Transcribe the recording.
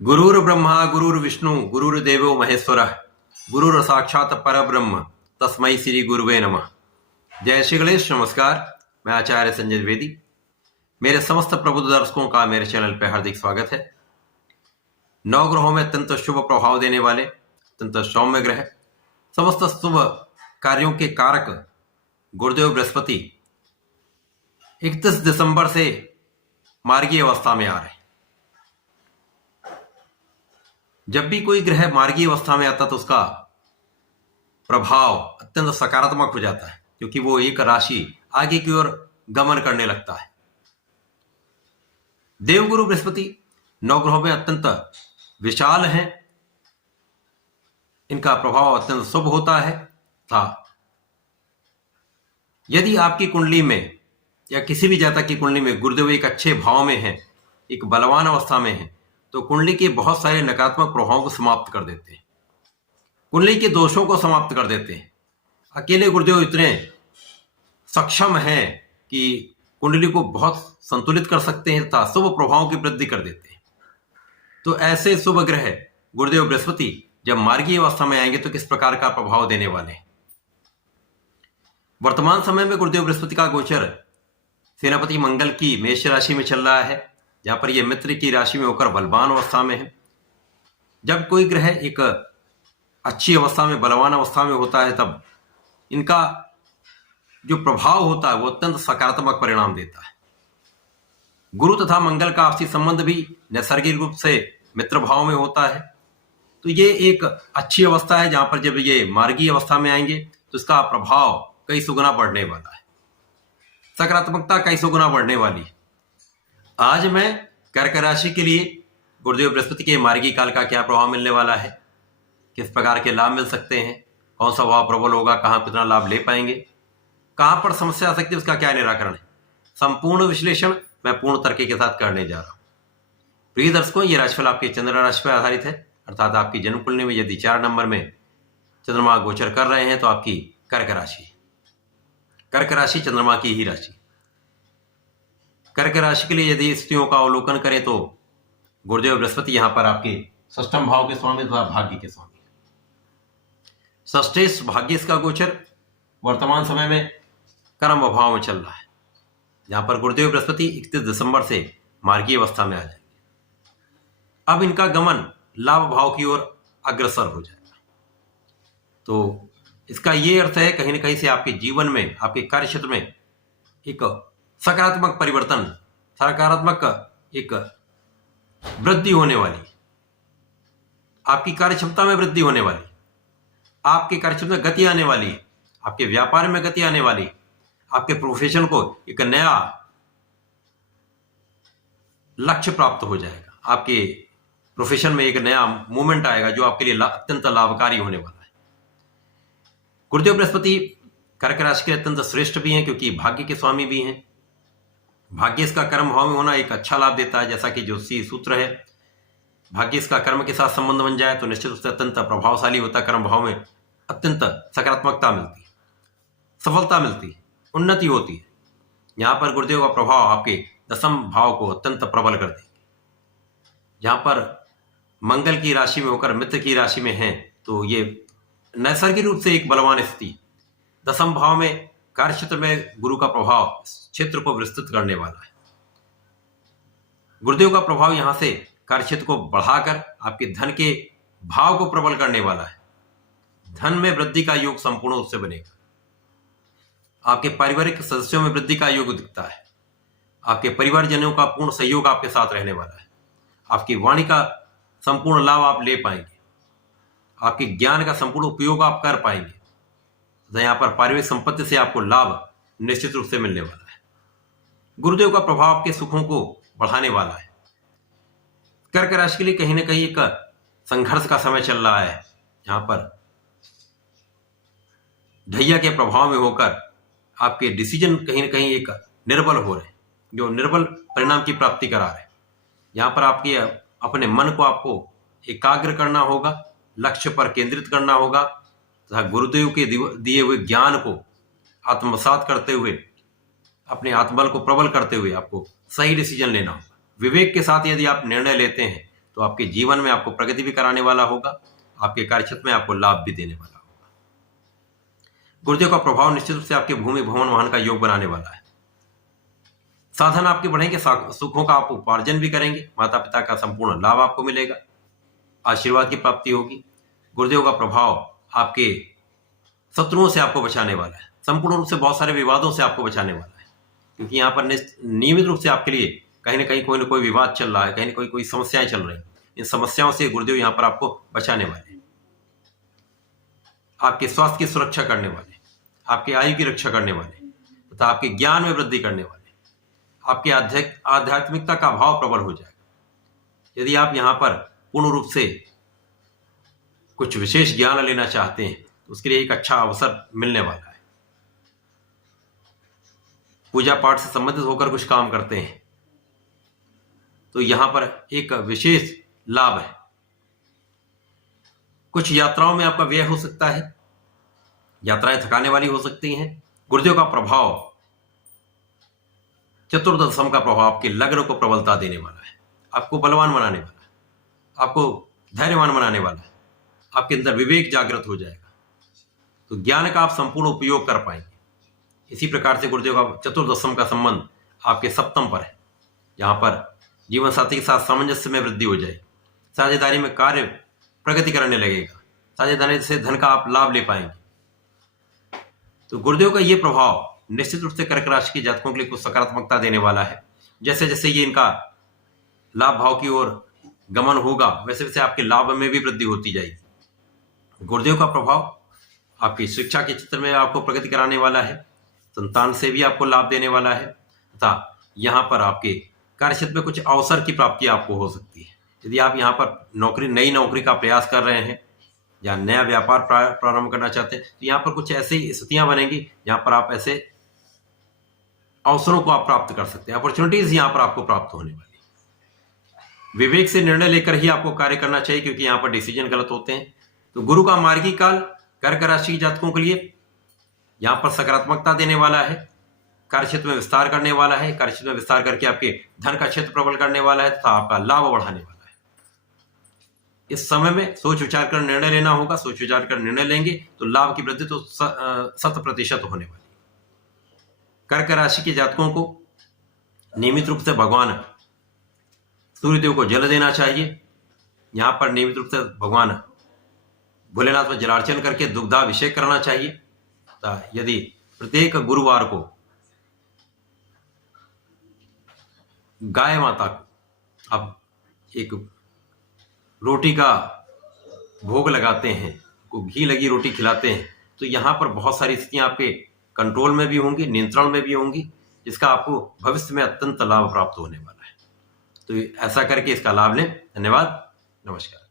गुरुर्ब्रह्मा गुरुर्विष्णु गुरुर्देवो महेश्वरः गुरुर साक्षात परब्रह्म तस्मै श्री गुरुवे नमः। जय श्री गणेश। नमस्कार, मैं आचार्य संजय द्विवेदी। मेरे समस्त प्रबुद्ध दर्शकों का मेरे चैनल पर हार्दिक स्वागत है। नौ ग्रहों में अत्यंत शुभ प्रभाव देने वाले अत्यंत सौम्य ग्रह, समस्त शुभ कार्यों के कारक गुरुदेव बृहस्पति 31 दिसंबर से मार्गीय अवस्था में आ रहे हैं। जब भी कोई ग्रह मार्गीय अवस्था में आता तो उसका प्रभाव अत्यंत सकारात्मक हो जाता है, क्योंकि वो एक राशि आगे की ओर गमन करने लगता है। देवगुरु बृहस्पति नौ ग्रहों में अत्यंत विशाल हैं, इनका प्रभाव अत्यंत शुभ होता है। था यदि आपकी कुंडली में या किसी भी जातक की कुंडली में गुरुदेव एक अच्छे भाव में है, एक बलवान अवस्था में है, तो कुंडली के बहुत सारे नकारात्मक प्रभावों को समाप्त कर देते हैं, कुंडली के दोषों को समाप्त कर देते हैं। अकेले गुरुदेव इतने सक्षम हैं कि कुंडली को बहुत संतुलित कर सकते हैं तथा शुभ प्रभावों की वृद्धि कर देते हैं। तो ऐसे शुभ ग्रह गुरुदेव बृहस्पति जब मार्गीय अवस्था में आएंगे तो किस प्रकार का प्रभाव देने वाले हैं। वर्तमान समय में गुरुदेव बृहस्पति का गोचर सेनापति मंगल की मेष राशि में चल रहा है, जहां पर यह मित्र की राशि में होकर बलवान अवस्था में है। जब कोई ग्रह एक अच्छी अवस्था में बलवान अवस्था में होता है तब इनका जो प्रभाव होता है वो अत्यंत सकारात्मक परिणाम देता है। गुरु तथा मंगल का आपसी संबंध भी नैसर्गिक रूप से मित्र भाव में होता है, तो ये एक अच्छी अवस्था है। जहां पर जब ये मार्गीय अवस्था में आएंगे तो इसका प्रभाव कई सुगुना बढ़ने वाला है, सकारात्मकता कई सुगुना बढ़ने वाली है। आज मैं कर्क राशि के लिए गुरुदेव बृहस्पति के मार्गी काल का क्या प्रभाव मिलने वाला है, किस प्रकार के लाभ मिल सकते हैं, कौन सा भाव प्रबल होगा, कहां कितना लाभ ले पाएंगे, कहां पर समस्या आ सकती है, उसका क्या निराकरण है, संपूर्ण विश्लेषण मैं पूर्ण तर्क के साथ करने जा रहा हूं। प्रिय दर्शकों, ये राशिफल आपकी चंद्र राशि पर आधारित है, अर्थात आपकी जन्म कुंडली में यदि 4 नंबर में चंद्रमा गोचर कर रहे हैं तो आपकी कर्क राशि, कर्क राशि चंद्रमा की ही राशि। कर्क राशि के लिए यदि स्थितियों का अवलोकन करें तो गुरुदेव बृहस्पति यहां पर आपके षष्ठम भाव के स्वामी तथा भाग्य के स्वामी, षष्ठेश भाग्य का गोचर वर्तमान समय में कर्म भाव में चल रहा है, जहां पर गुरुदेव बृहस्पति 31 दिसंबर से मार्गीय अवस्था में आ जाएंगे। अब इनका गमन लाभ भाव की ओर अग्रसर हो जाएगा। तो इसका यह अर्थ है कहीं ना कहीं से आपके जीवन में, आपके कार्य क्षेत्र में एक सकारात्मक परिवर्तन, सकारात्मक एक वृद्धि होने वाली, आपकी कार्य क्षमता में वृद्धि होने वाली, आपके कार्य क्षेत्र में गति आने वाली, आपके व्यापार में गति आने वाली, आपके प्रोफेशन को एक नया लक्ष्य प्राप्त हो जाएगा, आपके प्रोफेशन में एक नया मूवमेंट आएगा जो आपके लिए अत्यंत लाभकारी होने वाला है। गुरुदेव बृहस्पति कर्क राशि के अत्यंत श्रेष्ठ भी हैं, क्योंकि भाग्य के स्वामी भी हैं। भाग्य इसका कर्म भाव में होना एक अच्छा लाभ देता है, जैसा कि ज्योतिषी सूत्र है, भाग्य इसका कर्म के साथ संबंध बन जाए तो निश्चित रूप से अत्यंत प्रभावशाली होता है। कर्म भाव में अत्यंत सकारात्मकता मिलती है, सफलता मिलती है, उन्नति होती है। यहाँ पर गुरुदेव का प्रभाव आपके दसम भाव को अत्यंत प्रबल कर देंगे। जहाँ पर मंगल की राशि में होकर मित्र की राशि में है तो ये नैसर्गिक रूप से एक बलवान स्थिति, दसम भाव में कार्य क्षेत्र में गुरु का प्रभाव क्षेत्र को विस्तृत करने वाला है। गुरुदेव का प्रभाव यहां से कार्य क्षेत्र को बढ़ाकर आपके धन के भाव को प्रबल करने वाला है। धन में वृद्धि का योग संपूर्ण रूप से बनेगा, आपके पारिवारिक सदस्यों में वृद्धि का योग दिखता है, आपके परिवारजनों का पूर्ण सहयोग आपके साथ रहने वाला है, आपकी वाणी का संपूर्ण लाभ आप ले पाएंगे, आपके ज्ञान का संपूर्ण उपयोग आप कर पाएंगे। तो यहाँ पर पारिवारिक संपत्ति से आपको लाभ निश्चित रूप से मिलने वाला है। गुरुदेव का प्रभाव आपके सुखों को बढ़ाने वाला है। कर्क राशि के लिए कहीं ना कहीं एक संघर्ष का समय चल रहा है, जहां पर ढैया के प्रभाव में होकर आपके डिसीजन कहीं ना कहीं एक निर्बल हो रहे हैं, जो निर्बल परिणाम की प्राप्ति करा रहे हैं। यहाँ पर आपके अपने मन को आपको एकाग्र करना होगा, लक्ष्य पर केंद्रित करना होगा तथा गुरुदेव के दिए हुए ज्ञान को आत्मसात करते हुए, अपने आत्मबल को प्रबल करते हुए आपको सही डिसीजन लेना होगा। विवेक के साथ यदि आप निर्णय लेते हैं तो आपके जीवन में आपको प्रगति भी कराने वाला होगा, आपके कार्यक्षेत्र में आपको लाभ भी देने वाला होगा। गुरुदेव का प्रभाव निश्चित रूप से आपके भूमि भवन वाहन का योग बनाने वाला है। साधन आपके बढ़ेंगे, सुखों का आप उपार्जन भी करेंगे, माता पिता का संपूर्ण लाभ आपको मिलेगा, आशीर्वाद की प्राप्ति होगी। गुरुदेव का प्रभाव आपके शत्रुओं से आपको बचाने वाला है, संपूर्ण रूप से बहुत सारे विवादों से आपको बचाने वाला है, क्योंकि यहाँ पर नियमित रूप से आपके लिए कहीं ना कोई विवाद चल रहा है, कहीं ना कोई समस्याएं चल रही हैं। इन समस्याओं से गुरुदेव यहाँ पर आपको बचाने वाले हैं, आपके स्वास्थ्य की सुरक्षा करने वाले, आपके आयु की रक्षा करने वाले तथा आपके ज्ञान में वृद्धि करने वाले, आपके आध्यात्मिकता का भाव प्रबल हो जाएगा। यदि आप यहाँ पर पूर्ण रूप से कुछ विशेष ज्ञान लेना चाहते हैं तो उसके लिए एक अच्छा अवसर मिलने वाला है। पूजा पाठ से संबंधित होकर कुछ काम करते हैं तो यहां पर एक विशेष लाभ है। कुछ यात्राओं में आपका व्यय हो सकता है, यात्राएं थकाने वाली हो सकती हैं। गुरुदेव का प्रभाव, चतुर्दशम का प्रभाव आपके लग्न को प्रबलता देने वाला है, आपको बलवान बनाने वाला है, आपको धैर्यवान बनाने वाला है, आपके अंदर विवेक जागृत हो जाएगा, तो ज्ञान का आप संपूर्ण उपयोग कर पाएंगे। इसी प्रकार से गुरुदेव का चतुर्दशम का संबंध आपके सप्तम पर है, जहां पर जीवन साथी के साथ सामंजस्य में वृद्धि हो जाएगी, साझेदारी में कार्य प्रगति करने लगेगा, साझेदारी से धन का आप लाभ ले पाएंगे। तो गुरुदेव का ये प्रभाव निश्चित रूप से कर्क राशि के जातकों के लिए कुछ सकारात्मकता देने वाला है। जैसे जैसे ये इनका लाभ भाव की ओर गमन होगा वैसे वैसे आपके लाभ में भी वृद्धि होती जाएगी। गुरुदेव का प्रभाव आपकी शिक्षा के क्षेत्र में आपको प्रगति कराने वाला है, संतान से भी आपको लाभ देने वाला है तथा यहाँ पर आपके कार्यक्षेत्र में कुछ अवसर की प्राप्ति आपको हो सकती है। यदि आप यहाँ पर नई नौकरी का प्रयास कर रहे हैं या नया व्यापार प्रारंभ करना चाहते हैं तो यहाँ पर कुछ ऐसी स्थितियां बनेंगी जहाँ पर आप ऐसे अवसरों को आप प्राप्त कर सकते हैं, अपॉर्चुनिटीज यहाँ पर आपको प्राप्त होने वाली। विवेक से निर्णय लेकर ही आपको कार्य करना चाहिए, क्योंकि यहाँ पर डिसीजन गलत होते हैं। तो गुरु का मार्गी काल कर्क राशि के जातकों के लिए यहाँ पर सकारात्मकता देने वाला है, कार्यक्षेत्र में विस्तार करने वाला है, कार्यक्षेत्र में विस्तार करके आपके धन का क्षेत्र प्रबल करने वाला है तथा आपका लाभ बढ़ाने वाला है। इस समय में सोच विचार कर निर्णय लेना होगा, सोच विचार कर निर्णय लेंगे तो लाभ की वृद्धि तो 100% होने वाली। कर्क राशि के जातकों को नियमित रूप से भगवान सूर्यदेव को जल देना चाहिए। यहाँ पर नियमित रूप से भगवान भोलेनाथ पर जलार्चन करके दुग्धाभिषेक करना चाहिए। यदि प्रत्येक गुरुवार को गाय माता को आप एक रोटी का भोग लगाते हैं, को घी लगी रोटी खिलाते हैं, तो यहाँ पर बहुत सारी स्थितियां आपके कंट्रोल में भी होंगी, नियंत्रण में भी होंगी, जिसका आपको भविष्य में अत्यंत लाभ प्राप्त होने वाला है। तो ऐसा करके इसका लाभ लें। धन्यवाद, नमस्कार।